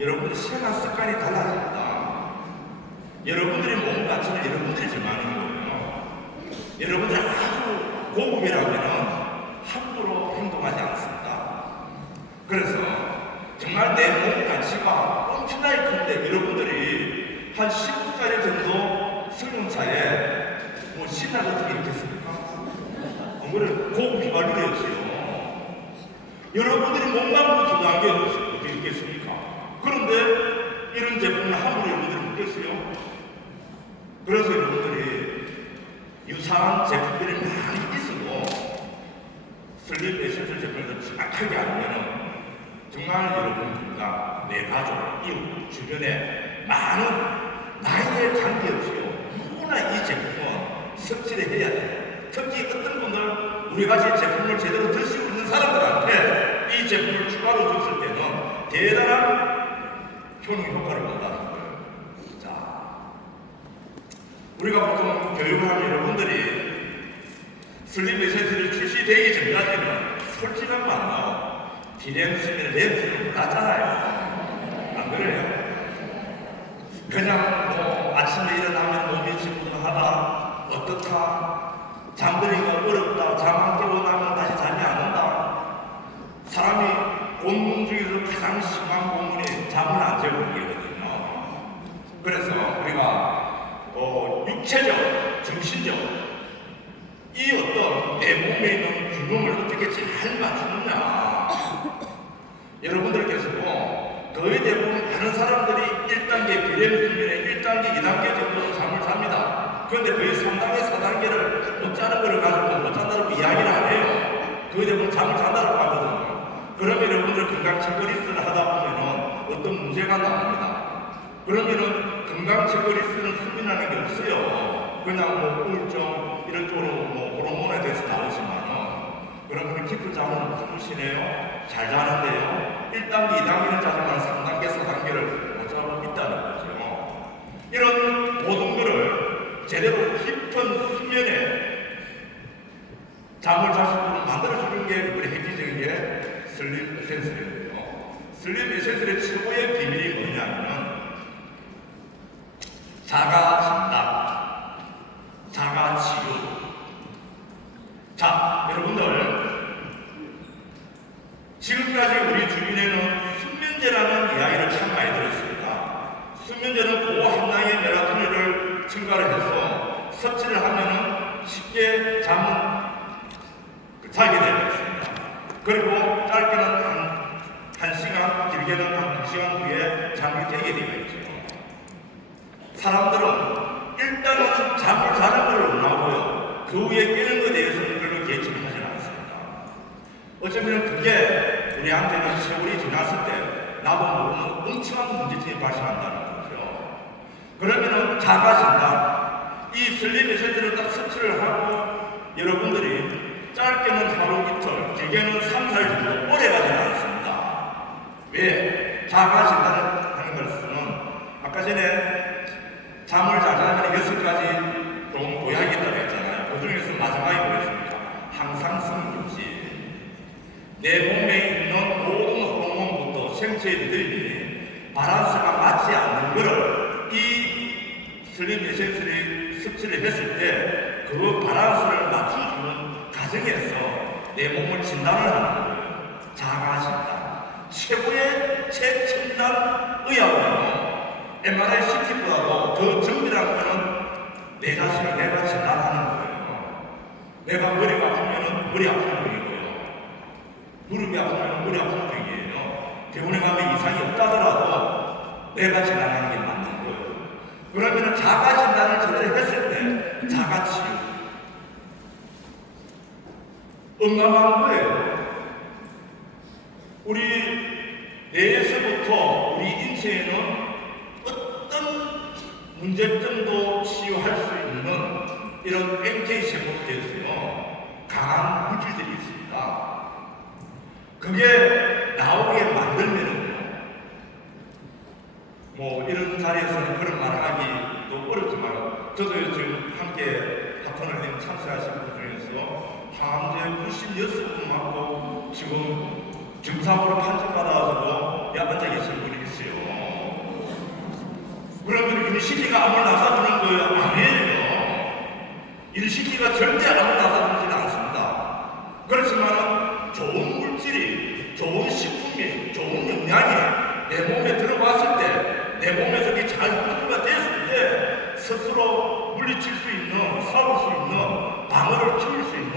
여러분들의 생활 습관이 달라집니다. 여러분들의 몸 가치는 여러분들이 정하는 거예요. 여러분들이 아주 고급이라면 함부로 행동하지 않습니다. 그래서 정말 내 몸 가치가 엄청나게 큰데 여러분들이 한 10분짜리 정도 승용차에 뭐 신나 같은 게 있겠습니까? 그걸 고급 휘발유였지요. 여러분들이 몸만 소중한 게 어떻게 있겠습니까? 그런데 이런 제품을 함부로 여러분들이 먹겠어요? 그래서 여러분들이 유사한 제품들이 많이 있어도 슬립 에센셜 제품을 정확하게 알면 정말 여러분들과 내 가족, 이웃, 주변에 많은 나이에 관계없이요 누구나 이 제품은 섭취를 해야 돼요. 특히 어떤 분들 우리 같이 제품을 제대로 들 수 있는 사람들한테 이 제품을 추가로 줬을 때는 대단한 효과를 본다는 거예요. 자, 우리가 보통 교육을 하면 여러분들이 슬립 에센스를 출시되기 전까지는 솔직한 말로 비렌스는 렌스를 몰랐잖아요. 안 그래요? 그냥 뭐 아침에 일어나면 몸이 찌뿌둥하다, 어떻다, 잠들기가 어렵다, 잠 안 깨고 나면 다시 잠이 안 온다. 사람이 본능 중에서 가장 심한 본능이 잠을 안 재고 있거든요. 그래서 우리가 육체적, 정신적 이 어떤 내 몸에 있는 균형을 어떻게 잘 맞추느냐. 여러분들께서도 거의 대부분 많은 사람들이 1단계 비렘 수면에 1단계, 2단계 정도로 잠을 잡니다. 그런데 거의 3단계, 4단계를 못 자는 걸 가지고 못 잔다고 이야기를 안 해요. 거의 대부분 잠을 잔다고 하거든요. 그러면 여러분들 건강 체크리스트를 하다 보면은 어떤 문제가 나옵니다. 그러면은 건강 체크리스트는 수면하는 게 없어요. 그냥 뭐 우울증 이런 쪽으로 뭐 호르몬에 대해서 나오지만은 그러면 깊은 잠을 못 주무시네요. 잘 자는데요. 1단계, 2단계는 자지만 3단계, 4단계를 못 자고 있다는 거죠. 이런 모든 것을 제대로 깊은 수면에 잠을 잘 수 있도록 만들어주는 게 우리 획기적인 게 슬립 에센스예요. 슬립 에센스의 최고의 비밀이 뭐냐면 자가 진단, 자가 치유. 자, 여러분들 지금까지 우리 주변에는 수면제라는 이야기를 참 많이 들었습니다. 수면제는 고함량의 멜라토닌을 증가를 해서 섭취를 하면은 쉽게 잠을 자게 되어 있습니다. 그리고 짧게는 한 시간, 길게는 한 2시간 후에 잠을 깨게 되어 있죠. 사람들은 일단은 잠을 자는 걸 원하고요. 그 후에 깨는 것에 대해서는 별로 개의치하지 않습니다. 어쩌면 그게 우리한테는 세월이 지났을 때 나도 모르는 엄청난 문제점이 발생한다는 거죠. 그러면은 자가진단, 이 슬립 에센스를 딱 섭취를 하고 여러분들이 짧게는 하루 이틀, 길게는 3, 4일 정도 오래 가지는 않습니다. 왜? 자가진단을 하는 것은 아까 전에 잠을 잘 자면 6가지 보약이 있다고 했잖아요. 그 중에서 마지막에 뭐였습니까? 항상성 유지. 내 몸에 있는 모든 호르몬부터 생체의 리듬이 밸런스가 맞지 않는 것을 이 슬립 에센스를 섭취를 했을 때 그 밸런스를 맞춰주는 과정에서 내 몸을 진단을 하는 거예요. 자가진단. 최고의 최첨단 의학으로 MRI CT보다도 더 정밀한 거는 내 자신을 내가 진단하는 거예요. 내가 머리가 아프면 머리 아픈 중이고요. 무릎이 아프면 머리 아픈 중이에요. 병원에 가면 이상이 없다더라도 내가 진단하는 게 맞는 거예요. 그러면 자가 진단을 제대로 했을 때 자가 치유. 엄마만 거예요. 우리 뇌에서부터 우리 인체에는 어떤 문제점도 치유할 수 있는 이런 NK 세포들에서요 강한 물질들이 있습니다. 그게 나오게 만들면은요, 뭐 이런 자리에서는 그런 말을 하기도 어렵지만 저도 지금 함께 파트너님 참석하신 분 중에서 항암제 96분 맞고 지금 증상으로 판정받아가지고 앉아 계신 분이 있어요. 유니시티가 아무나 나서주는 거예요? 아니에요. 유니시티가 절대 아무나 나서주지는 않습니다. 그렇지만 좋은 물질이, 좋은 식품이, 좋은 영양이 내 몸에 들어왔을 때, 내 몸에서 이게 잘 흡수가 됐을 때 스스로 물리칠 수 있는, 싸울 수 있는, 방어를 키울 수 있는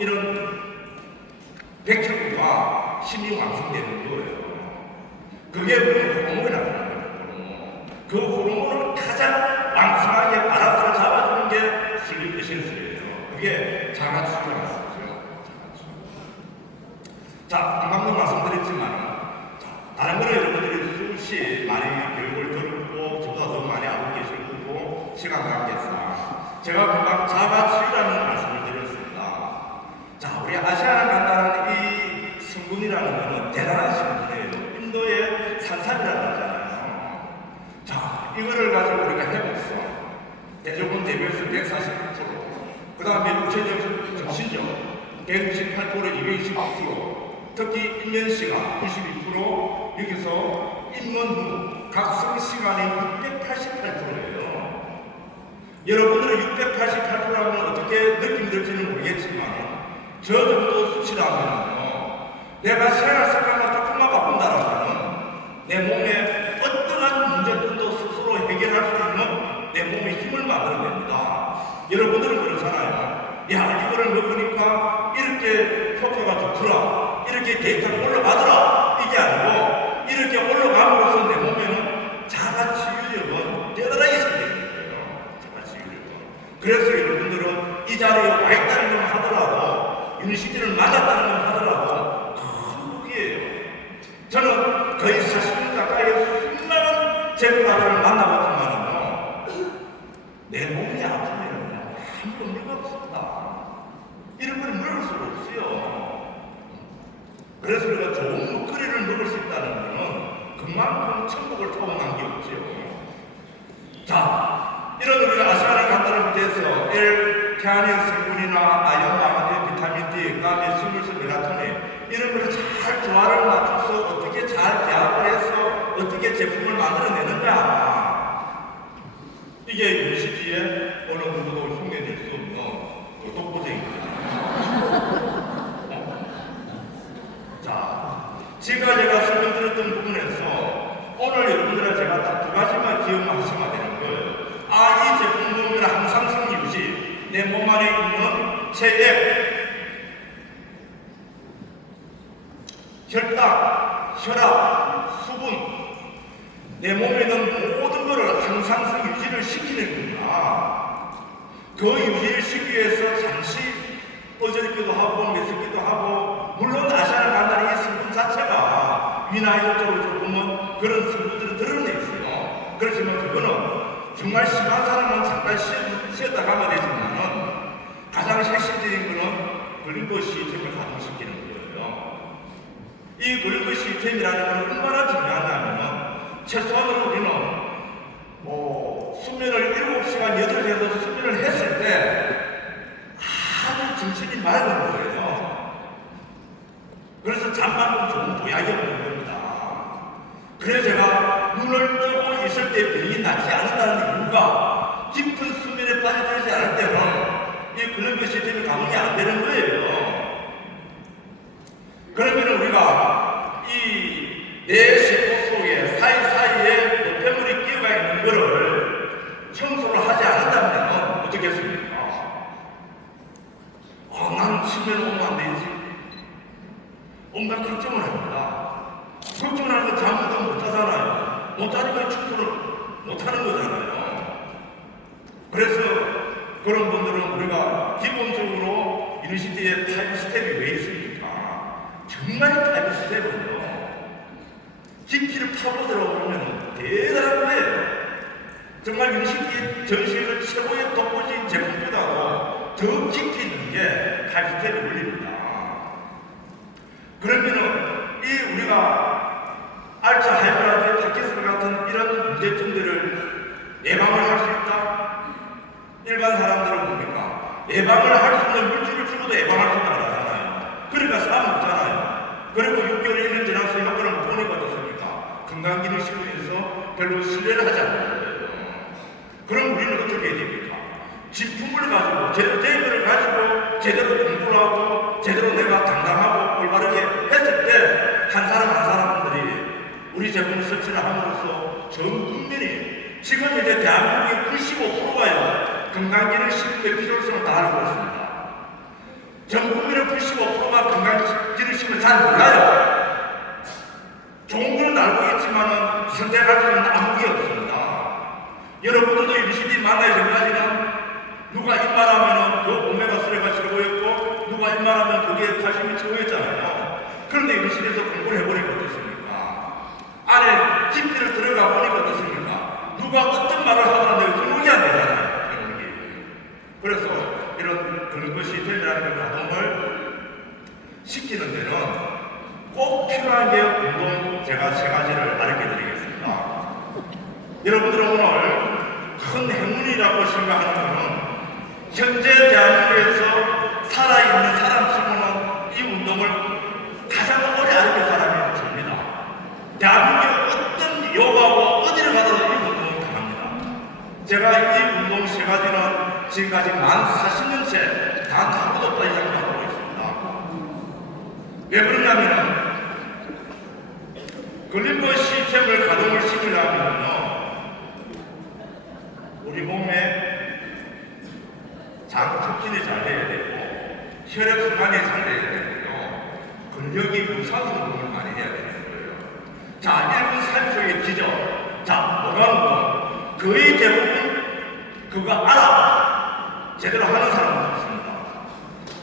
이런 백혈구가 힘이 완성되는 거예요. 그게 우리 호르몬이라고 하는 거예요. 그 호르몬을 가장 왕성하게 바람을 잡아주는 게 슬립 에센스예요. 그게 자가치유라는 거죠. 자, 방금도 말씀드렸지만, 다른 거는 여러분들이 수시 많이 교육을 들었고, 저보다 더 많이 알고 계실 거고, 시간 관계상 제가 금방 자가치유라는 말씀을 드렸습니다. 자, 우리 아시아나 간다는 이 성분이라는 것은 대단한 성분이에요. 인도의 산삼이라고 하잖아요. 자, 이거를 가지고 우리가 해봤어. 대조군 대비해서 140%, 그 다음에 육체적 정신적 168%, 229%, 특히 임면 시간 92%, 여기서 입문 후 각성 시간이 688%예요. 여러분들은 688%라면 어떻게 느낌 들지는 모르겠지만, 저 정도 수치라면요, 내가 생활 습관을 조금만 바꾼다라면 내 몸에 어떠한 문제들도 스스로 해결할 수 있는 내 몸에 힘을 만들어냅니다. 여러분들은 그렇잖아요. 야, 이거를 먹으니까 이렇게 효과가 좋더라, 이렇게 데이터가 올라가더라, 이게 아니고 이렇게 올라감으로써 내 몸에는 자가치유력은 대단하게 생기는 거예요. 자가치유력은. 그래서 여러분들은 이 자리에 와 있다는 걸 하더라도, 유니시티를 맞았다는 걸 하더라도 큰 무기예요. 저는 거의 40년 가까이 수많은 제보자들을 만나봤지만요, 내 몸이 아프면 한 번 의미가 없습니다. 이런 걸 먹을 수가 없어요. 그래서 우리가 좋은 먹거리를 먹을 수 있다는 것은 그만큼 천국을 타원한 게 없죠. 자, 이런 우리가 아시아나 간다는 데서 L-태아닌 성분이나 아연, 마그네, 비타민 D, 그다음에 식물성 멜라토닌 이런 걸 잘 조화를 맞춰서 어떻게 잘 배합을 해서 어떻게 제품을 만들어내는가, 이게 유니시티의 어느 누구도 흉내낼 수 없는 독보적입니다. 자, 지금까지 제가 설명드렸던 부분에서 오늘 여러분들은 제가 딱 두 가지만 기억하시면 되는 거예요. 이 제품 보면 항상성 유지, 내 몸 안에 있는 체액, 혈당, 혈압, 수분, 내 몸에 있는 모든 것을 항상성 유지를 시키는 겁니다. 그 유지를 시키기 위해서 잠시 어저께도 하고 메스기도 하고, 물론 아시아나 간다는 이 성분 자체가 위나 이쪽으로 조금은 그런 성분들을 드러내 있어요. 그렇지만 그거는 정말 심한 사람은 잠깐 쉬었다 가면 되지만은 가장 핵심적인 거는 글루코스 시스템을 가동시키는 거예요. 이 글루코스 시스템이라는 건 얼마나 중요하냐면은, 최소한으로 우리는 수면을 7시간, 8시에서 수면을 했을 때 아주 정신이 맑은 거예요. 그래서 잠만큼 좋은 보약이 없는 겁니다. 그래서 제가 눈을 뜨고 있을 때 병이 낫지 않는다는 이유가, 깊은 수면에 빠져들지 않을 때는 이 글루코스 시스템이 가동이 안 되는 거예요. 그러면 우리가 이 내 세포 속에 사이사이에 노폐물이 끼어가 있는 거를 청소를 하지 않는다면 어떻게 했습니까? 나는 집에 오면 안 되지. 온갖 걱정을 합니다. 걱정을 하면 잠을 좀 못 자잖아요. 못 자니까 청소를 못 하는 거잖아요. 그래서 그런 분들은 우리가 기본적으로 유니시티의 5스텝이 왜 있습니까? 정말 5스텝은요, 깊이를 파고 들어보면 대단한 거예요. 정말 유니시티 전시에서 최고의 독보적인 제품보다도 더 깊이 있는 게 8스텝이 올립니다. 그러면은 이 우리가 알츠하이머라든지 파킨슨 같은 이런 문제점들을 예방을 할 수 있다? 일반 사람들은 뭡니까? 예방을 할 수 있는 물질을 주고도 예방할 수 있다고 하잖아요. 그러니까 사람 없잖아요. 그리고 6개월, 1년 지나서 효과를 못 보니까 어떻습니까? 건강기능식품에서 별로 신뢰를 하지 않는 거예요. 그럼 우리는 어떻게 해야 됩니까? 직품을 가지고, 제도를 가지고 제대로 공부를 하고 제대로 내가 당당하고 올바르게 했을 때 한 사람 한 사람들이 우리 제품 설치를 함으로써 전 국민이 지금 이제 대한민국의 95%가요 건강기능식품의 필요성을 다 알고 있습니다. 전 국민의 95%가 건강기능식품을 잘 몰라요. 좋은 건 알고 있지만은 선택할 수 있는 아무 게 없습니다. 여러분들도 일시비 만나야 전까지는 누가 입말하면은 그 오메가3가 최고였고 누가 입말하면 그게 칼슘이 최고였잖아요. 그런데 일시에서 공부를 해보니까 어떻습니까? 안에 깊이를 들어가 보니까 어떻습니까? 누가 어떤 말을 하더라도 등록이 안 되잖아요. 그래서 그런 것이 되려는 가동을 시키는 데는 꼭 필요한 게 운동 제가 세 가지를 알려 드리겠습니다. 여러분들은 오늘 큰 행운이라고 생각하는 것은 현재 대한민국에서 살아있는 사람 치고는 이 운동을 가장 오래 알게 사람이 접니다. 대한민국의 어떤 요가고 어디를 가도 이 운동을 당합니다. 제가 이 운동 세 가지는 지금까지 만 40년째 단 한 번도 빠지지 않고 하고 있습니다. 왜 그러냐면은 글림버 시스템을 가동을 시키려면요 우리 몸에 장 촉진이 잘 돼야 되고 혈액순환이 잘 돼야 되고요 근력이 유산소 운동을 많이 해야 되는 거예요. 자, 1분 30초의 기적. 자, 뭐가 거의 대부분 그거 알아 제대로 하는 사람은 없습니다.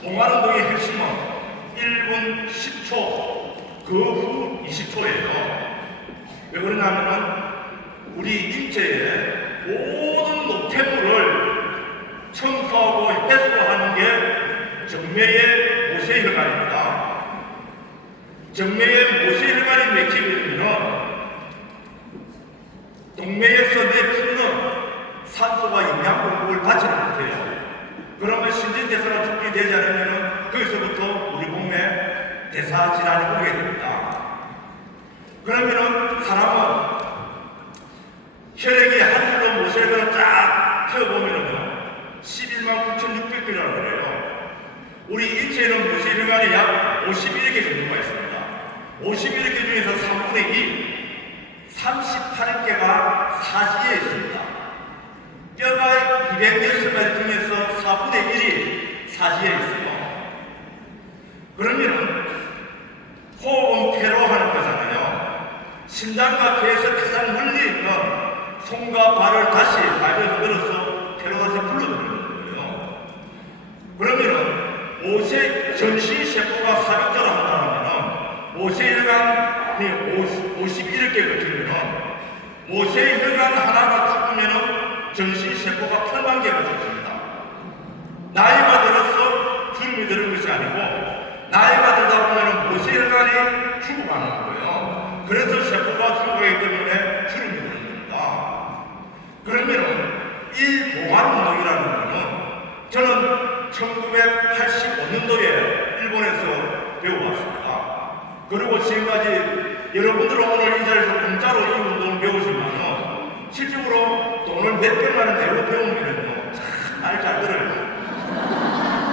몽환운동의 핵심은 1분 10초 그 후 20초예요. 왜 그러냐면은 우리 인체의 모든 노폐물을 청소하고 해소하는 게 정맥의 모세혈관입니다. 정맥의 모세혈관이 막히면 동맥에서 내 피는 산소와 영양 공급을 받지는 못해요. 그러면 신진대사가 촉진이 되지 않으면 거기서부터 우리 몸에 대사 질환이 오게 됩니다. 그러면은 사람은 혈액이 하늘로 모세혈관을 쫙 펴보면은요 11만 9,600개라고 그래요. 우리 인체에는 모세혈관이 약 51개 정도가 있습니다. 51개 중에서 3분의 2 38개가 사지에 있습니다. 뼈가 206가지 중에서 4분의 1이 사지에 있어요. 그러면 호흡은 폐로 하는 거잖아요. 심장과 폐에서 가장 멀리 있는 손과 발을 다시 발을 흔들어서 폐로 다시 불러들이는 거예요. 그러면 전신세포가 400자로 한다면 모세혈관이 51개 거치면 모세혈관 하나가 죽으면 전신세포가 8만 개가 죽습니다. 나이가 들어서 주름이 드는 것이 아니고 나이가 들다 보면 모세혈관이 죽어가는 거예요. 그래서 세포가 죽어가기 때문에 주름이 드는 겁니다. 그러면 이 몽환운동이라는 것은 저는 1985년도에 일본에서 배워왔습니다. 그리고 지금까지 여러분들은 오늘 이 자리에서 공짜로 이 운동을 배우지만 실질적으로 돈을 몇백만 원 내고 배우면 잘 들어요.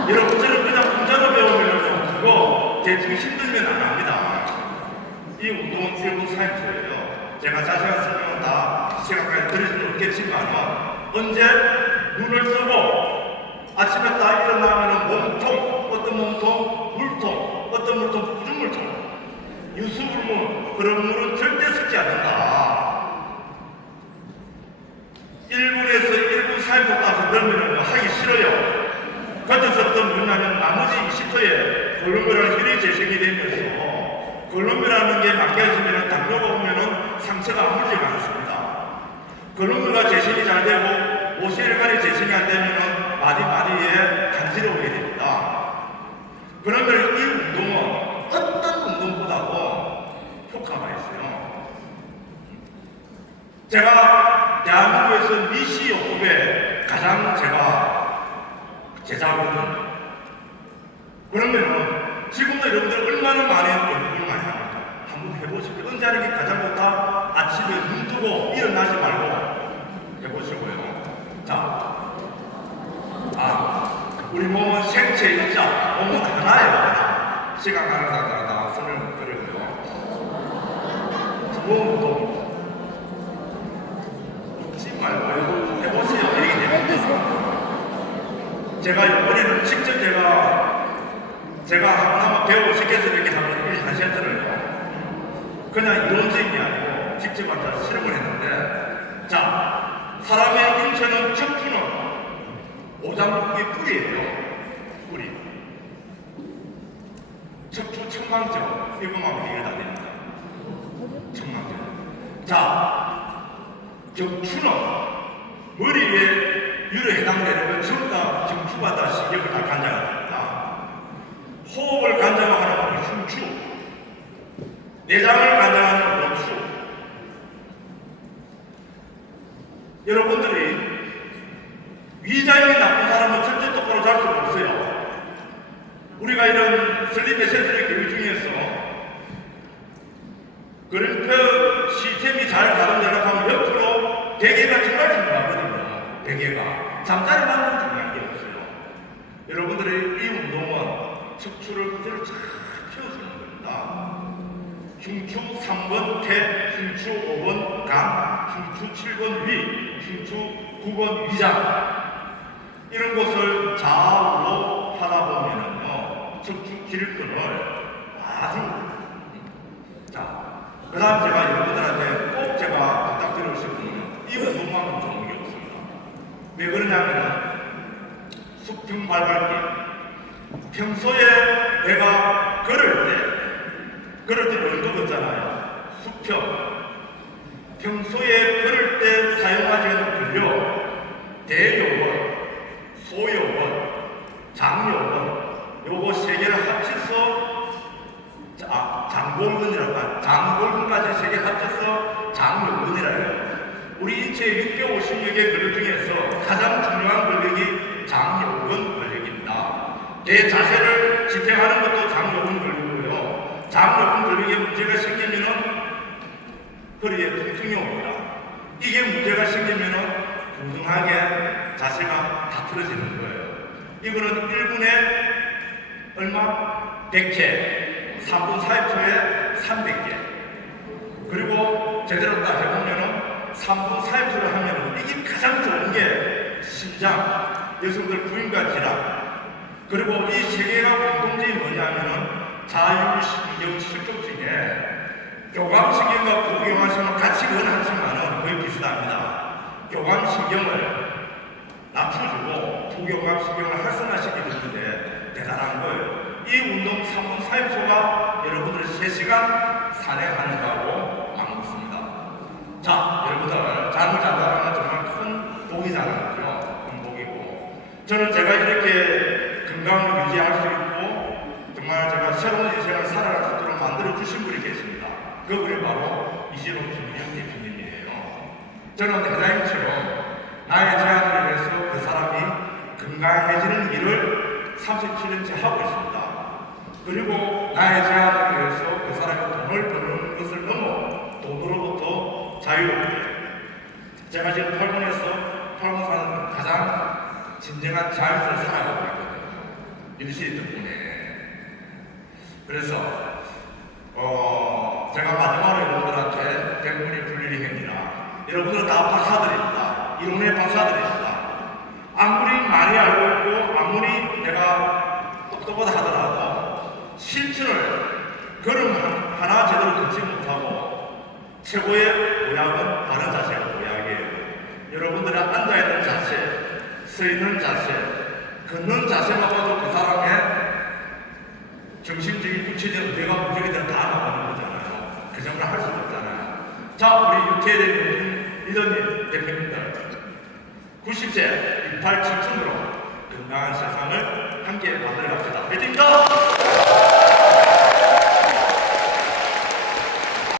여러분들은 그냥 공짜로 배우면 그거 대충 힘들면 안 합니다. 이 운동은 1분 40초예요. 제가 자세한 설명은 다 시간까지 드릴 수는 없겠지만 언제 눈을 뜨고 아침에 딱 일어나면 몸통, 어떤 몸통, 물통, 어떤 물통, 무슨 물통 유수불문, 그런 물은 절대 섞지 않는다. 1분에서 1분 40초까지 넣으면 하기 싫어요. 거쳐서 뭐냐면 나머지 20초에 골룸이라는 혈이 재생이 되면서 골룸이라는 게 막혀지면 당뇨가 오면 상처가 아물지가 않습니다. 골룸이가 재생이 잘 되고 모세혈관이 재생이 안 되면 마디마디에 간지러우게 됩니다. 그러면 이 운동은 어떤 운동보다도 효과가 있어요. 제가 대한민국에서 미시요법에 가장 제가 제자거든요. 그러면은 지금도 여러분들 얼마나 많이 연구를 많이 합니까? 한번 해보시고 언제 하는 게 가장 좋다? 아침에 눈 뜨고 일어나지 말고 해보시고요. 시간 가는 사람마다 손을 들고요. 운동 웃지 말고 해보세요. 이렇게 됩니다. 제가 이번에는 직접 제가 하나만 배우고 싶게서 이렇게 하면 1세트를요. 그냥 이론적인 게 아니고 직접 앉아서 실험을 했는데, 자, 사람의 인체는 척추는 오장육부의 뿌리예요. 뿌리. 척추 청강정, 이거만 얘기를 다 됩니다. 청강정. 자, 경추는 머리에 유로 해당되는 건 전부 다 경추가 다 신경을 다 관장합니다. 호흡을 관장하는 건 흉추, 내장을 관장하는 건 원추. 여러분들이 위장이 나쁜 사람은 절대 똑바로 잘 수가 없어요. 우리가 이런 슬립 에센스를 교육 중에서 그림표 시스템이 잘 가동되려고 하면 옆으로 베개가 정말 중요하거든요. 베개가 잠자리 만큼 중요한 게 없어요. 여러분들의 이 운동은 척추를 그대로 쫙 펴주는 겁니다. 흉추 3번 태, 흉추 5번 간, 흉추 7번 위, 흉추 9번 위장. 이런 것을 좌우로 하다 보면은요, 척추 길근을 아주. 자, 그 다음 제가 여러분들한테 꼭 제가 부탁드리고 싶은 이 운동만큼 좋은 게 없습니다. 왜 그러냐면은 수평 발발기. 평소에 내가 걸을 때 얼굴 걷잖아요. 수평. 평소에 걸을 때 사용하지 않는 근력, 대요번, 소요번, 장요번, 요거 세 개를 합쳐서 장골근까지 세 개 합쳐서 장요근이라 해요. 우리 인체 656개 근력 중에서 가장 중요한 근력이 장요근 근력입니다. 내 자세를 지탱하는 것도 장요근 근력이고요. 장요근 근력에 문제가 생기면은 허리에 통증이 옵니다. 이게 문제가 생기면은 붕등하게 자세가 다 틀어지는 거예요. 이거는 1분에 얼마? 100회, 3분 40초에 300개. 그리고 제대로 딱 해보면은 3분 40초를 하면은 이게 가장 좋은 게 심장, 여성들 부인과 질환. 그리고 이 세 개가 공통점이 뭐냐면은 자율신경 실족 중에 교감신경과 부교감신경은 같이 원하지만은 거의 비슷합니다. 교감신경을 낮춰주고 부교감신경을 활성화시켜주는데 대단한 거예요. 이 운동 3분 40초가 여러분들 3시간 산행하는 거하고 맞먹습니다. 자, 여러분들 잠을 잔다는 건 정말 큰 복이잖아요. 큰 복이고, 저는 제가 이렇게 건강을 유지할 수 있고 정말 제가 새로운 인생을 살아갈 수 있도록 만들어 주신 분이 계십니다. 그분이 바로 이재동 김민영 대표님이에요. 저는 회장님처럼 나의 제안을 위해서 그 사람이 건강해지는 일을 37년째 하고 있습니다. 그리고 나의 제안을 위해서 그 사람이 돈을 버는 것을 넘어 돈으로부터 자유롭게, 제가 지금 팔문에서 사는 가장 진정한 자유를 살아가고 있거든요. 일시 덕분에. 그래서 제가 마지막으로 여러분들한테 대부분이 불리리 행위나 여러분들은 다 박사들입니다. 이론의 박사들입니다. 아무리 많이 알고 있고 아무리 내가 똑똑하다 하더라도 실천을 걸음 하나 제대로 걷지 못하고 최고의 모양은 바른 자세가 모양이에요. 여러분들이 앉아있는 자세, 서있는 자세, 걷는 자세만 봐도 그 사람의 정신적인 구체적인 의대가 문제가 다 나가는 거잖아요. 그 정도는 할 수가 없잖아요. 자, 우리 유태대 리더님, 대표님들 90세 18 7층으로 건강한 세상을 함께 만들어 갑시다. 화이팅입니다!